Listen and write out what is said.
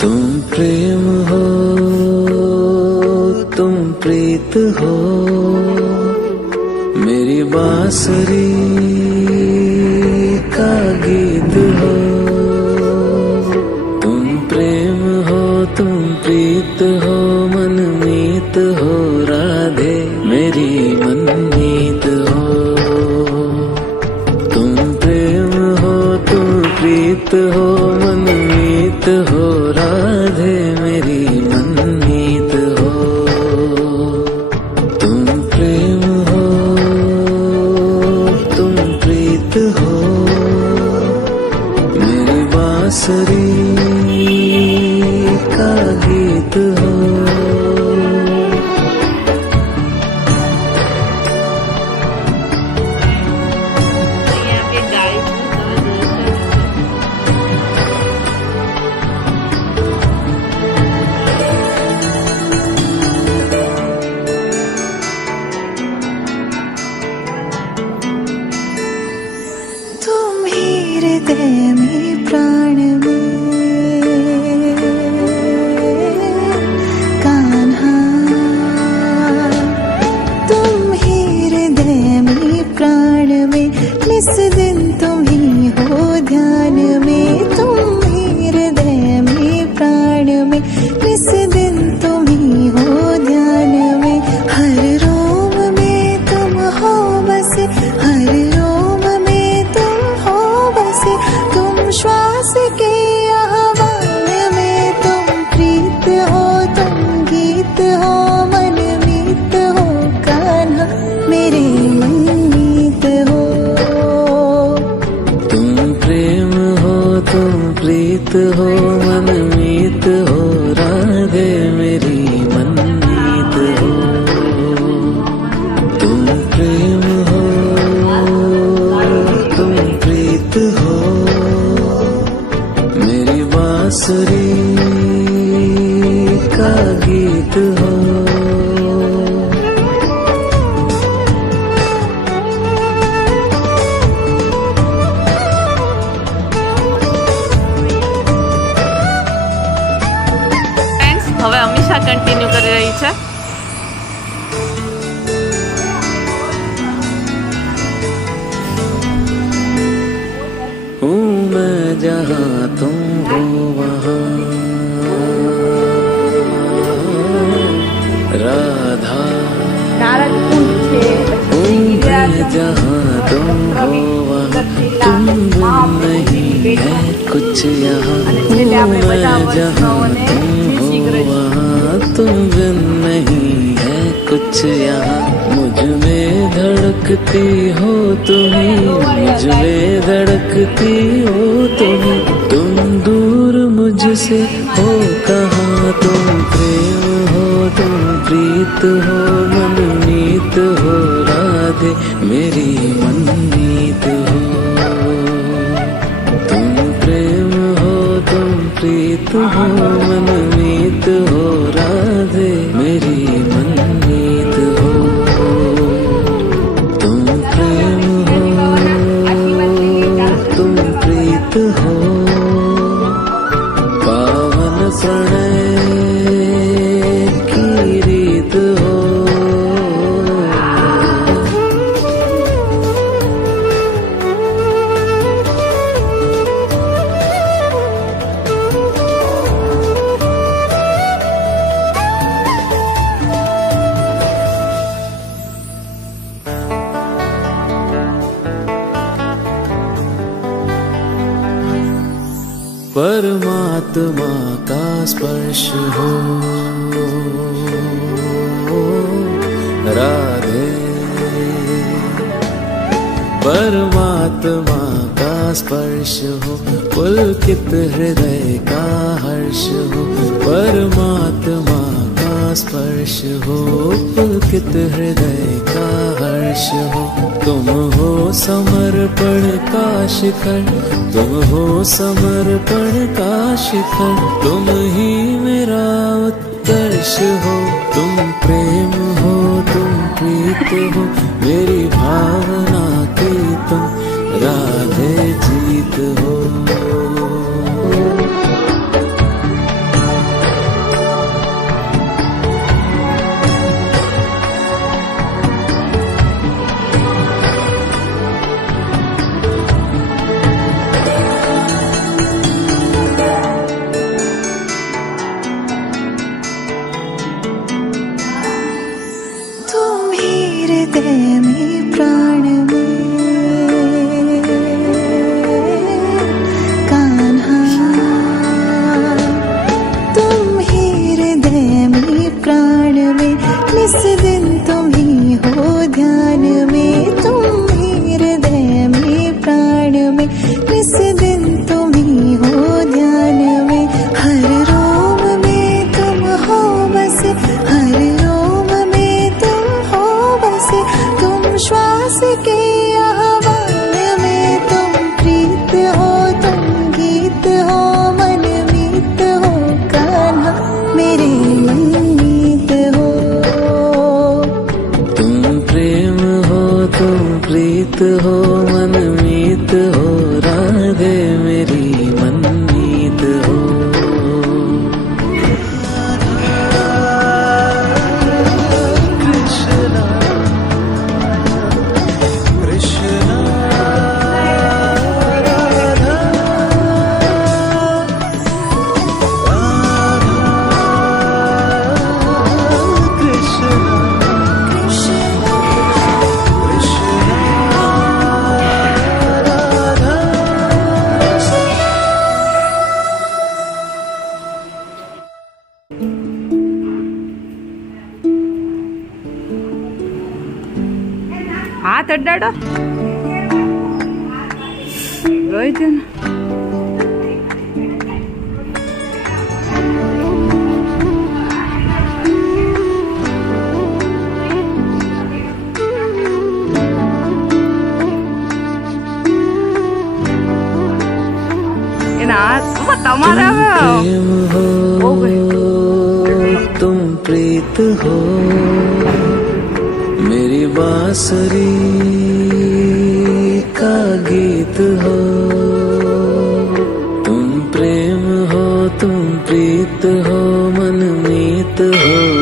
तुम प्रेम हो, तुम प्रीत हो, मेरी बांसुरी का गीत हो। तुम प्रेम हो, तुम प्रीत हो, मनमीत हो, राधे मेरी मनमीत हो। तुम प्रेम हो, तुम प्रीत हो, मनमीत हो, राधे मेरी मनमीत हो। तुम प्रेम हो, तुम प्रीत हो, मेरी बांसुरी का गीत हो। हृदय में प्राण में कान्हा, तुम ही हृदय में प्राण में, निस दिन तुम ही हो ध्यान में। तुम ही हृदय में प्राण में, निस दिन तुम ही हो ध्यान में। हर रोम में तुम हो बसे, हर रोम में तुम हो बसे। तुम श्वास के आह्वान में, तुम प्रीत हो, तुम गीत हो, मनमीत हो, कान्हा मेरे मनमीत हो। तुम प्रेम हो, तुम प्रीत हो, मनमीत हो, राधे मेरी मनमीत हो। तुम प्रेम हो, तुम प्रीत हो, मेरी बांसुरी का गीत हो। હવે અમીષા કન્ટિન્યુ કરી રહી છે। हूँ मैं जहाँ तुम हो वहाँ, राधा। हूँ मैं जहाँ तुम हो वहाँ, तुम बिन नहीं है कुछ यहाँ। हूँ मैं जहाँ तुम हो वहाँ, तुम बिन नहीं है कुछ यहाँ। मुझ में धड़कती हो तुम्ही, मुझ में धड़कती हो तुम्ही। तुम दूर मुझसे हो कहाँ, तुम प्रेम हो, तुम प्रीत हो, मनमीत हो, राधे मेरी मनमीत हो। तुम प्रेम हो, तुम प्रीत हो, मनमीत हो, राधे मेरी मनमीत हो। तुम प्रेम हो, तुम प्रीत हो, पावन प्रणय की रीत हो। परमात्मा का स्पर्श हो, राधे। परमात्मा का स्पर्श हो, पुलकित हृदय का हर्ष हो। परमात्मा का स्पर्श स्पर्श हो, पुलकित हृदय का हर्ष हो। तुम हो समर्पण का शिखर, तुम हो समर्पण का शिखर। तुम ही मेरा उत्कर्ष हो, तुम प्रेम हो, तुम प्रीत हो। मेरी भावना की तुम राधे जीत हो। में प्राण में कान्हा, तुम ही हृदय में प्राण में, निस दिन तुम ही हो ध्यान में। तुम ही हृदय में प्राण में, निस दिन तुम ही हो ध्यान में। हर रोम में तुम हो बसे, हर रोम में तुम हो बसे। तुम श्वास के आह्वान में, तुम प्रीत हो, तुम गीत हो, मन मीत हो। कान्हा मेरे मनमीत हो। तुम प्रेम हो, तुम प्रीत हो, मनमीत हो। राधे मेरी मनमीत हो। હાથ અડાડો ગઈ છે ને એના હાથ તમારે હવે तुम प्रीत हो, मेरी बांसुरी का गीत हो। तुम प्रेम हो, तुम प्रीत हो, मनमीत हो।